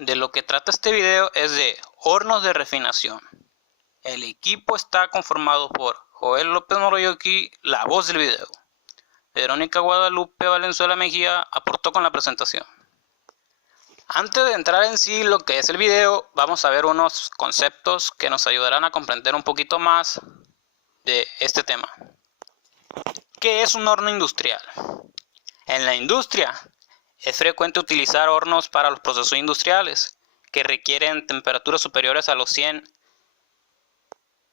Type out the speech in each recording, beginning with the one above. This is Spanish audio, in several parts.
De lo que trata este video es de hornos de refinación. El equipo está conformado por Joel López Moroyoki, la voz del video. Verónica Guadalupe Valenzuela Mejía aportó con la presentación. Antes de entrar en sí lo que es el video, vamos a ver unos conceptos que nos ayudarán a comprender un poquito más de este tema. ¿Qué es un horno industrial? En la industria es frecuente utilizar hornos para los procesos industriales que requieren temperaturas superiores a los 100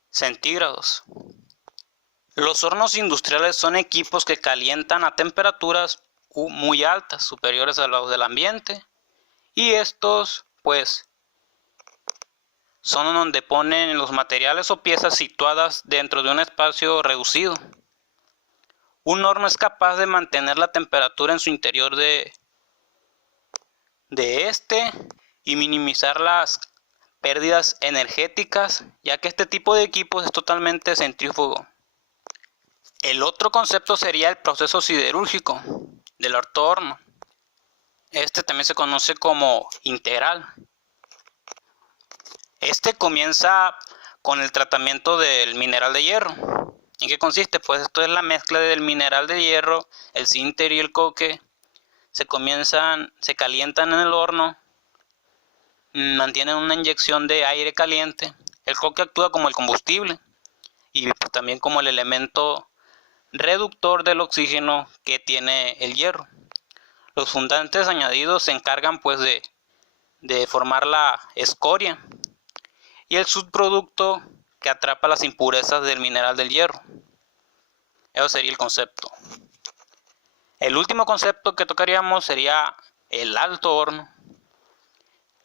centígrados. Los hornos industriales son equipos que calientan a temperaturas muy altas, superiores a las del ambiente, y estos pues son donde ponen los materiales o piezas situadas dentro de un espacio reducido. Un horno es capaz de mantener la temperatura en su interior de este y minimizar las pérdidas energéticas, ya que este tipo de equipos es totalmente centrífugo. El otro concepto sería el proceso siderúrgico del horno. Este también se conoce como integral. Este comienza con el tratamiento del mineral de hierro. ¿En qué consiste? Pues esto es la mezcla del mineral de hierro, el sinter y el coque. Se calientan en el horno, mantienen una inyección de aire caliente. El coque actúa como el combustible y también como el elemento reductor del oxígeno que tiene el hierro. Los fundantes añadidos se encargan pues de formar la escoria y el subproducto que atrapa las impurezas del mineral del hierro. Eso sería el concepto. El último concepto que tocaríamos sería el alto horno.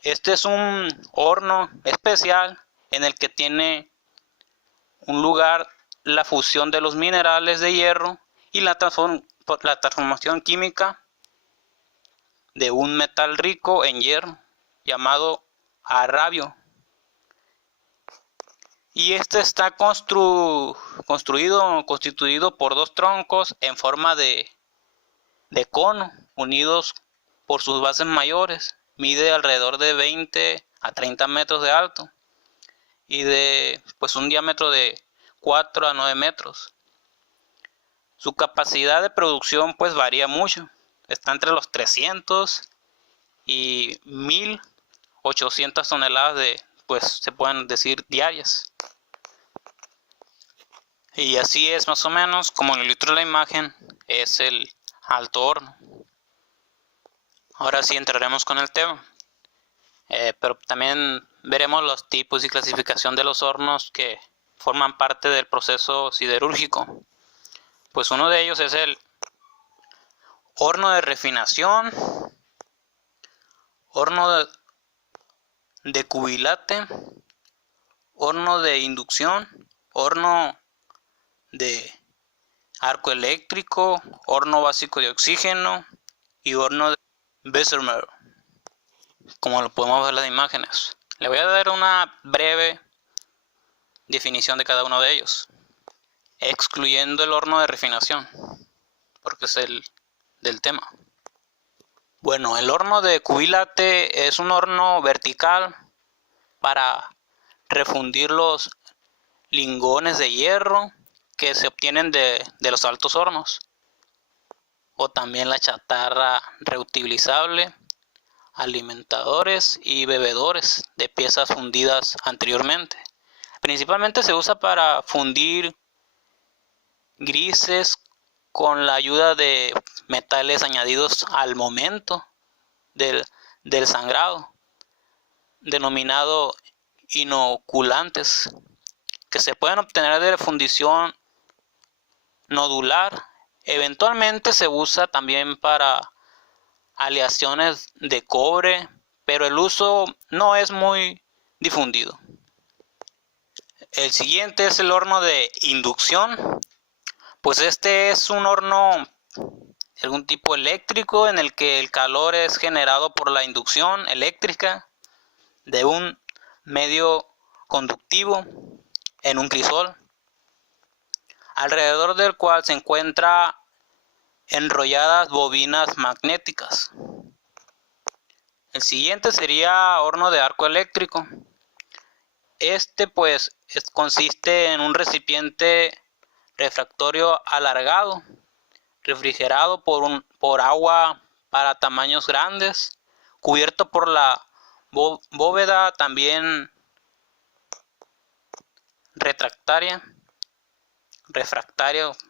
Este es un horno especial en el que tiene un lugar la fusión de los minerales de hierro y la transformación química de un metal rico en hierro llamado arrabio. Y este está constituido por dos troncos en forma de cono, unidos por sus bases mayores. Mide alrededor de 20 a 30 metros de alto y de pues un diámetro de 4 a 9 metros. Su capacidad de producción pues varía mucho. Está entre los 300 y 1800 toneladas de, pues se pueden decir, diarias. Y así es más o menos como en el litro de la imagen es el alto horno. Ahora sí entraremos con el tema, pero también veremos los tipos y clasificación de los hornos que forman parte del proceso siderúrgico. Pues uno de ellos es el horno de refinación, horno de cubilate, horno de inducción, horno de arco eléctrico, horno básico de oxígeno y horno de Bessemer, como lo podemos ver en las imágenes. Le voy a dar una breve definición de cada uno de ellos, excluyendo el horno de refinación, porque es el del tema. Bueno, el horno de cubilate es un horno vertical para refundir los lingones de hierro que se obtienen de los altos hornos, o también la chatarra reutilizable, alimentadores y bebedores de piezas fundidas anteriormente. Principalmente se usa para fundir grises con la ayuda de metales añadidos al momento del sangrado, denominado inoculantes, que se pueden obtener de fundición nodular. Eventualmente se usa también para aleaciones de cobre, pero el uso no es muy difundido. El siguiente es el horno de inducción. Pues este es un horno de algún tipo eléctrico en el que el calor es generado por la inducción eléctrica de un medio conductivo en un crisol, alrededor del cual se encuentran enrolladas bobinas magnéticas. El siguiente sería horno de arco eléctrico. Este pues consiste en un recipiente refractario alargado, refrigerado por agua para tamaños grandes, cubierto por la bóveda también refractaria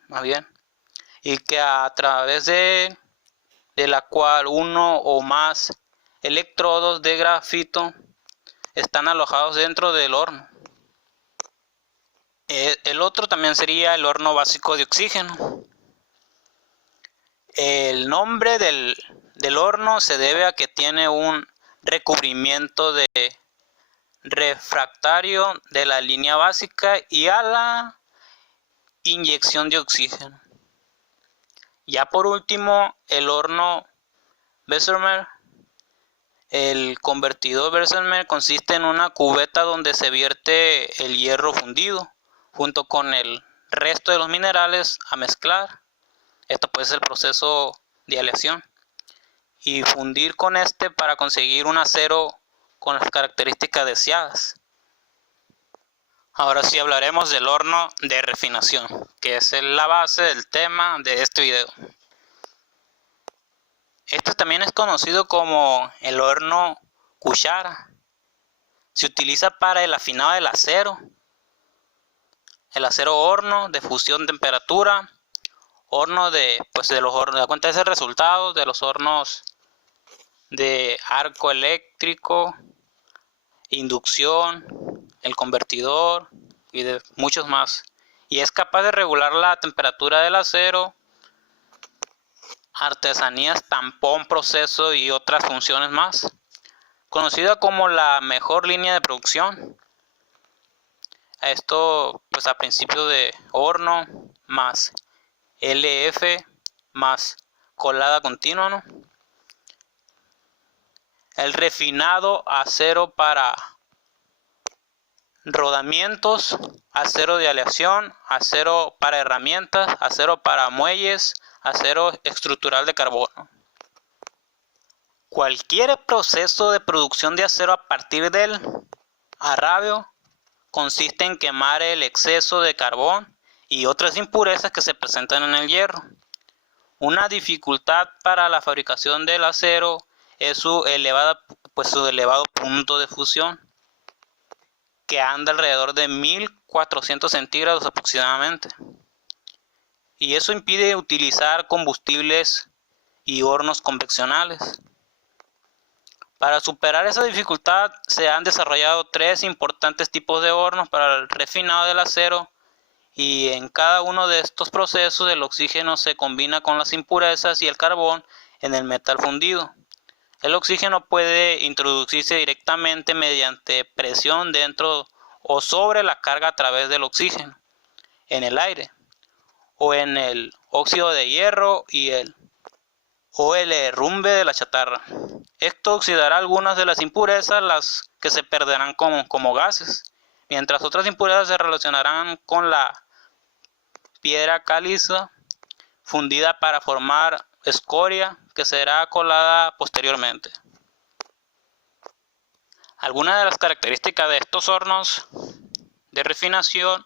más bien, y que a través de la cual uno o más electrodos de grafito están alojados dentro del horno. El otro también sería el horno básico de oxígeno. El nombre del horno se debe a que tiene un recubrimiento de refractario de la línea básica y a la inyección de oxígeno. Ya por último, el horno Bessemer. El convertidor Bessemer consiste en una cubeta donde se vierte el hierro fundido junto con el resto de los minerales a mezclar. Esto puede ser el proceso de aleación y fundir con este para conseguir un acero con las características deseadas. Ahora sí hablaremos del horno de refinación, que es la base del tema de este video. Este también es conocido como el horno cuchara. Se utiliza para el afinado del acero. El acero horno de fusión de temperatura. Horno de los hornos. Da cuenta, es el resultado de los hornos de arco eléctrico, inducción, el convertidor y de muchos más. Y es capaz de regular la temperatura del acero, artesanías, tampón, proceso y otras funciones más. Conocida como la mejor línea de producción. Esto pues a principio de horno más LF más colada continua, ¿no? El refinado acero para rodamientos, acero de aleación, acero para herramientas, acero para muelles, acero estructural de carbono. Cualquier proceso de producción de acero a partir del arrabio consiste en quemar el exceso de carbón y otras impurezas que se presentan en el hierro. Una dificultad para la fabricación del acero es su elevado punto de fusión, que anda alrededor de 1400 centígrados aproximadamente. Y eso impide utilizar combustibles y hornos convencionales. Para superar esa dificultad se han desarrollado 3 importantes tipos de hornos para el refinado del acero, y en cada uno de estos procesos el oxígeno se combina con las impurezas y el carbón en el metal fundido. El oxígeno puede introducirse directamente mediante presión dentro o sobre la carga a través del oxígeno en el aire, o en el óxido de hierro o el herrumbre de la chatarra. Esto oxidará algunas de las impurezas, las que se perderán como gases, mientras otras impurezas se relacionarán con la piedra caliza fundida para formar escoria que será colada posteriormente. Algunas de las características de estos hornos de refinación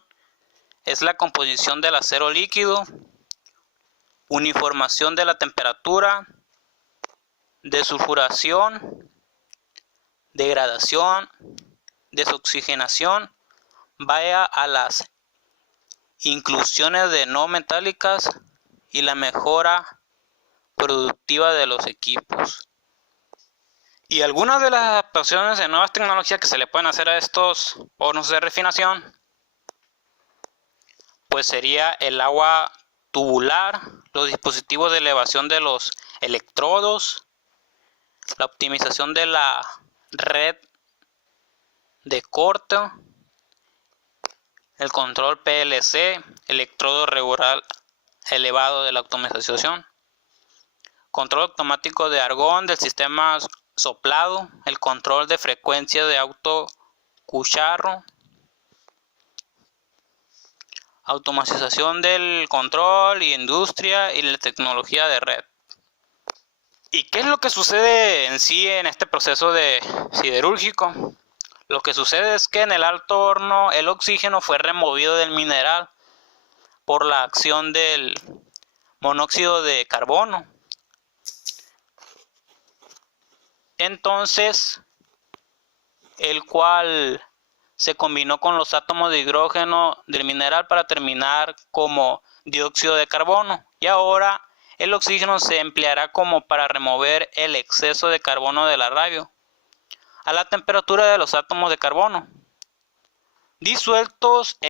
es la composición del acero líquido, uniformación de la temperatura, desulfuración, degradación, desoxigenación, vaya a las inclusiones de no metálicas y la mejora productiva de los equipos. Y algunas de las adaptaciones de nuevas tecnologías que se le pueden hacer a estos hornos de refinación pues sería el agua tubular, los dispositivos de elevación de los electrodos, la optimización de la red de corte, el control PLC, electrodo regular elevado de la automatización, control automático de argón del sistema soplado, el control de frecuencia de auto cucharro, automatización del control y industria y la tecnología de red. ¿Y qué es lo que sucede en sí en este proceso de siderúrgico? Lo que sucede es que en el alto horno el oxígeno fue removido del mineral por la acción del monóxido de carbono. Entonces, el cual se combinó con los átomos de hidrógeno del mineral para terminar como dióxido de carbono. Y ahora el oxígeno se empleará como para remover el exceso de carbono de la radio a la temperatura de los átomos de carbono disueltos